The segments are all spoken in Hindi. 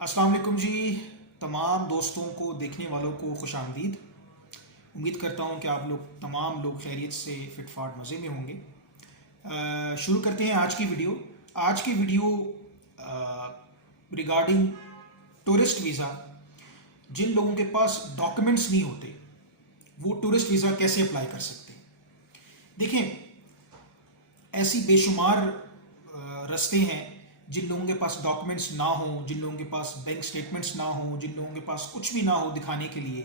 अस्सलाम वालेकुम जी। तमाम दोस्तों को देखने वालों को खुश आमदीद। उम्मीद करता हूँ कि आप लोग तमाम लोग खैरियत से फिटफाट मज़े में होंगे। शुरू करते हैं आज की वीडियो। आज की वीडियो रिगार्डिंग टूरिस्ट वीज़ा। जिन लोगों के पास डॉक्यूमेंट्स नहीं होते वो टूरिस्ट वीज़ा कैसे अप्लाई कर सकते हैं। देखें, ऐसी बेशुमार रास्ते हैं जिन लोगों के पास डॉक्यूमेंट्स ना हो, जिन लोगों के पास बैंक स्टेटमेंट्स ना हो, जिन लोगों के पास कुछ भी ना हो दिखाने के लिए,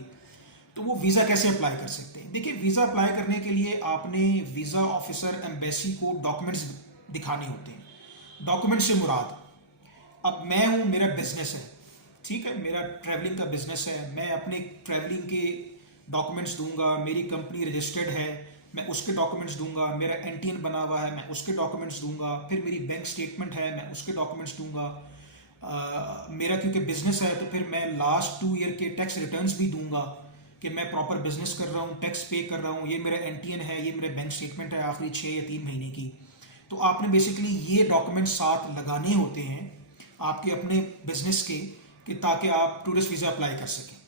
तो वो वीज़ा कैसे अप्लाई कर सकते हैं। देखिए, वीज़ा अप्लाई करने के लिए आपने वीज़ा ऑफिसर एम्बेसी को डॉक्यूमेंट्स दिखाने होते हैं। डॉक्यूमेंट से मुराद, अब मैं हूँ, मेरा बिजनेस है, ठीक है, मेरा ट्रैवलिंग का बिजनेस है, मैं अपने ट्रैवलिंग के डॉक्यूमेंट्स दूंगा। मेरी कंपनी रजिस्टर्ड है, मैं उसके डॉक्यूमेंट्स दूंगा। मेरा एनटीएन बना हुआ है, मैं उसके डॉक्यूमेंट्स दूंगा। फिर मेरी बैंक स्टेटमेंट है, मैं उसके डॉक्यूमेंट्स दूंगा। मेरा क्योंकि बिजनेस है तो फिर मैं लास्ट 2 ईयर के टैक्स रिटर्न्स भी दूंगा कि मैं प्रॉपर बिजनेस कर रहा हूँ, टैक्स पे कर रहा हूँ। ये मेरा एनटीएन है, ये मेरा बैंक स्टेटमेंट है आखिरी 6 या 3 महीने की। तो आपने बेसिकली ये डॉक्यूमेंट्स साथ लगाने होते हैं आपके अपने बिजनेस के, कि ताकि आप टूरिस्ट वीज़ा अप्लाई कर सकें।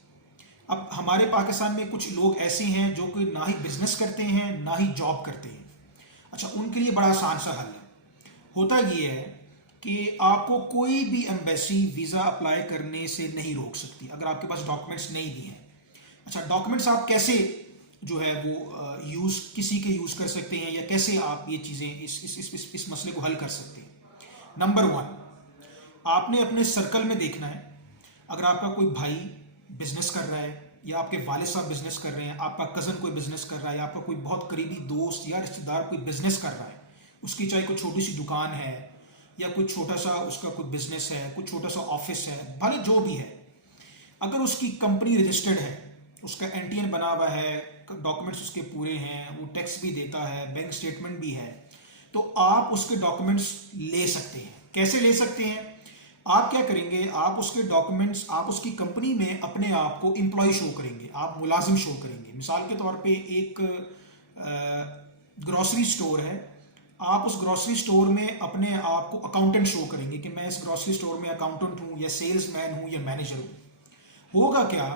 अब हमारे पाकिस्तान में कुछ लोग ऐसे हैं जो कि ना ही बिजनेस करते हैं ना ही जॉब करते हैं। अच्छा, उनके लिए बड़ा आसान सा हल है। होता ये है कि आपको कोई भी एम्बेसी वीज़ा अप्लाई करने से नहीं रोक सकती अगर आपके पास डॉक्यूमेंट्स नहीं भी हैं। अच्छा, डॉक्यूमेंट्स आप कैसे जो है वो यूज़ किसी के यूज़ कर सकते हैं, या कैसे आप ये चीज़ें इस मसले को हल कर सकते हैं। नंबर 1, आपने अपने सर्कल में देखना है। अगर आपका कोई भाई बिजनेस कर रहा है, या आपके वालिद साहब बिजनेस कर रहे हैं, आपका कज़न कोई बिजनेस कर रहा है, या आपका कोई बहुत करीबी दोस्त या रिश्तेदार कोई बिजनेस कर रहा है, उसकी चाहे कोई छोटी सी दुकान है या कोई छोटा सा उसका कोई बिजनेस है, कोई छोटा सा ऑफिस है, भले जो भी है, अगर उसकी कंपनी रजिस्टर्ड है, उसका एनटीएन बना हुआ है, डॉक्यूमेंट्स उसके पूरे हैं, वो टैक्स भी देता है, बैंक स्टेटमेंट भी है, तो आप उसके डॉक्यूमेंट्स ले सकते हैं। कैसे ले सकते हैं? आप क्या करेंगे, आप उसके डॉक्यूमेंट्स, आप उसकी कंपनी में अपने आप को एम्प्लॉय शो करेंगे, आप मुलाजिम शो करेंगे। मिसाल के तौर पे एक ग्रॉसरी स्टोर है, आप उस ग्रॉसरी स्टोर में अपने आप को अकाउंटेंट शो करेंगे कि मैं इस ग्रॉसरी स्टोर में अकाउंटेंट हूँ, या सेल्समैन हूँ, या मैनेजर हूँ। होगा क्या,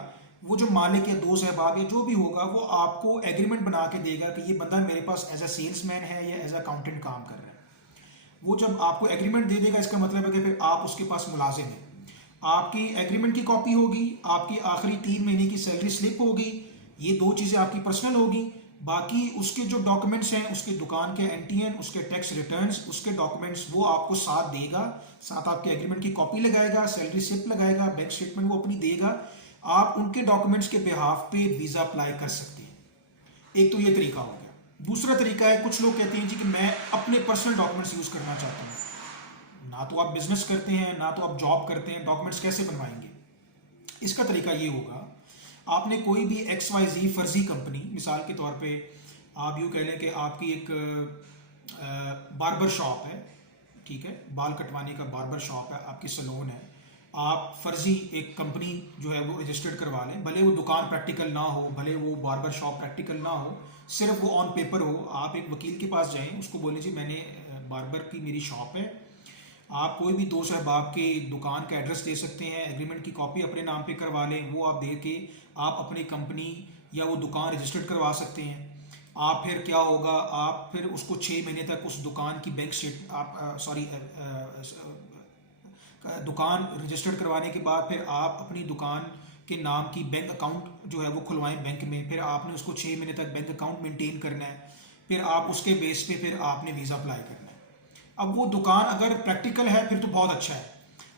वो जो मालिक या दोस्त अहबाब या जो भी होगा, वो आपको एग्रीमेंट बना के देगा कि ये बंदा मेरे पास एज अ सेल्समैन है या एज अ अकाउंटेंट काम कर रहा है। वो जब आपको एग्रीमेंट दे देगा, इसका मतलब है कि फिर आप उसके पास मुलाजिम हैं। आपकी एग्रीमेंट की कॉपी होगी, आपकी आखिरी 3 महीने की सैलरी स्लिप होगी, ये 2 चीज़ें आपकी पर्सनल होगी। बाकी उसके जो डॉक्यूमेंट्स हैं, उसके दुकान के एनटीएन, उसके टैक्स रिटर्न्स, उसके डॉक्यूमेंट्स वो आपको साथ देगा, साथ आपके एग्रीमेंट की कॉपी लगाएगा, सैलरी स्लिप लगाएगा, बैंक स्टेटमेंट वो अपनी देगा। आप उनके डॉक्यूमेंट्स के बिहाफ पे वीज़ा अप्लाई कर सकते हैं। एक तो ये तरीका हो गया। दूसरा तरीका है, कुछ लोग कहते हैं जी कि मैं अपने पर्सनल डॉक्यूमेंट्स यूज़ करना चाहता हूँ। ना तो आप बिजनेस करते हैं ना तो आप जॉब करते हैं, डॉक्यूमेंट्स कैसे बनवाएंगे? इसका तरीका ये होगा, आपने कोई भी XYZ फर्जी कंपनी, मिसाल के तौर पे आप यूँ कह लें कि आपकी एक बार्बर शॉप है, ठीक है, बाल कटवाने का बार्बर शॉप है, आपकी सैलून है। आप फर्जी एक कंपनी जो है वो रजिस्टर्ड करवा लें, भले वो दुकान प्रैक्टिकल ना हो, भले वो बार्बर शॉप प्रैक्टिकल ना हो, सिर्फ वो ऑन पेपर हो। आप एक वकील के पास जाएं, उसको बोलें जी मैंने बार्बर की मेरी शॉप है। आप कोई भी दोस्त अहबाब के दुकान का एड्रेस दे सकते हैं, एग्रीमेंट की कॉपी अपने नाम पे करवा लें, वो आप दे के आप अपनी कंपनी या वो दुकान रजिस्टर्ड करवा सकते हैं। आप फिर क्या होगा, आप फिर उसको 6 महीने तक उस दुकान की बैंक स्टेट आप दुकान रजिस्टर्ड करवाने के बाद फिर आप अपनी दुकान के नाम की बैंक अकाउंट जो है वो खुलवाएं बैंक में। फिर आपने उसको 6 महीने तक बैंक अकाउंट मेंटेन करना है। फिर आप उसके बेस पे फिर आपने वीज़ा अप्लाई करना है। अब वो दुकान अगर प्रैक्टिकल है फिर तो बहुत अच्छा है।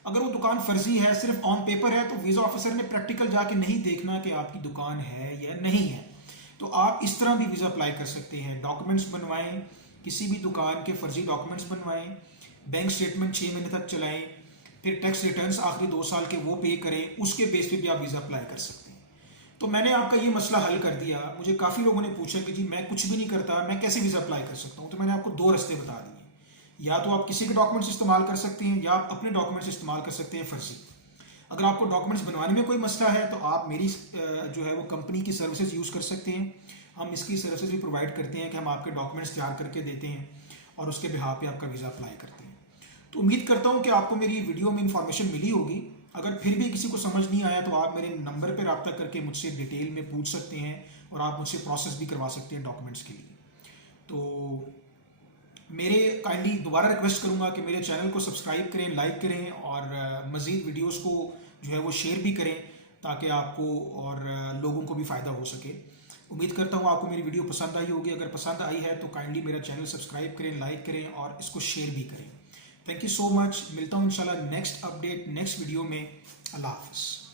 अगर वो दुकान फर्जी है, सिर्फ ऑन पेपर है, तो वीज़ा ऑफिसर ने प्रैक्टिकल जाके नहीं देखना कि आपकी दुकान है या नहीं है। तो आप इस तरह भी वीज़ा अप्लाई कर सकते हैं। डॉक्यूमेंट्स बनवाएं, किसी भी दुकान के फर्जी डॉक्यूमेंट्स बनवाएं, बैंक स्टेटमेंट 6 महीने तक चलाएं, फिर टैक्स रिटर्न्स आखिरी 2 साल के वो पे करें, उसके बेस पे भी आप वीज़ा अप्लाई कर सकते हैं। तो मैंने आपका ये मसला हल कर दिया। मुझे काफ़ी लोगों ने पूछा कि जी मैं कुछ भी नहीं करता, मैं कैसे वीज़ा अप्लाई कर सकता हूँ? तो मैंने आपको 2 रास्ते बता दिए। या तो आप किसी के डॉक्यूमेंट्स इस्तेमाल कर सकते हैं, या आप अपने डॉक्यूमेंट्स इस्तेमाल कर सकते हैं फर्जी। अगर आपको डॉक्यूमेंट्स बनवाने में कोई मसला है तो आप मेरी जो है वो कंपनी की सर्विसेज यूज़ कर सकते हैं। हम इसकी सर्विसेज भी प्रोवाइड करते हैं कि हम आपके डॉक्यूमेंट्स तैयार करके देते हैं और उसके बिहाफ पे आपका वीज़ा अप्लाई करते हैं। तो उम्मीद करता हूँ कि आपको मेरी वीडियो में इंफॉर्मेशन मिली होगी। अगर फिर भी किसी को समझ नहीं आया तो आप मेरे नंबर पर रब्ता करके मुझसे डिटेल में पूछ सकते हैं और आप मुझसे प्रोसेस भी करवा सकते हैं डॉक्यूमेंट्स के लिए। तो मेरे काइंडली दोबारा रिक्वेस्ट करूंगा कि मेरे चैनल को सब्सक्राइब करें, लाइक करें और मज़ीद वीडियोस को जो है वो शेयर भी करें ताकि आपको और लोगों को भी फ़ायदा हो सके। उम्मीद करता हूँ आपको मेरी वीडियो पसंद आई होगी। अगर पसंद आई है तो काइंडली मेरा चैनल सब्सक्राइब करें, लाइक करें और इसको शेयर भी करें। Thank you so much. मिलता हूँ इंशाल्लाह नेक्स्ट अपडेट नेक्स्ट वीडियो में। अल्लाह हाफ़िज़।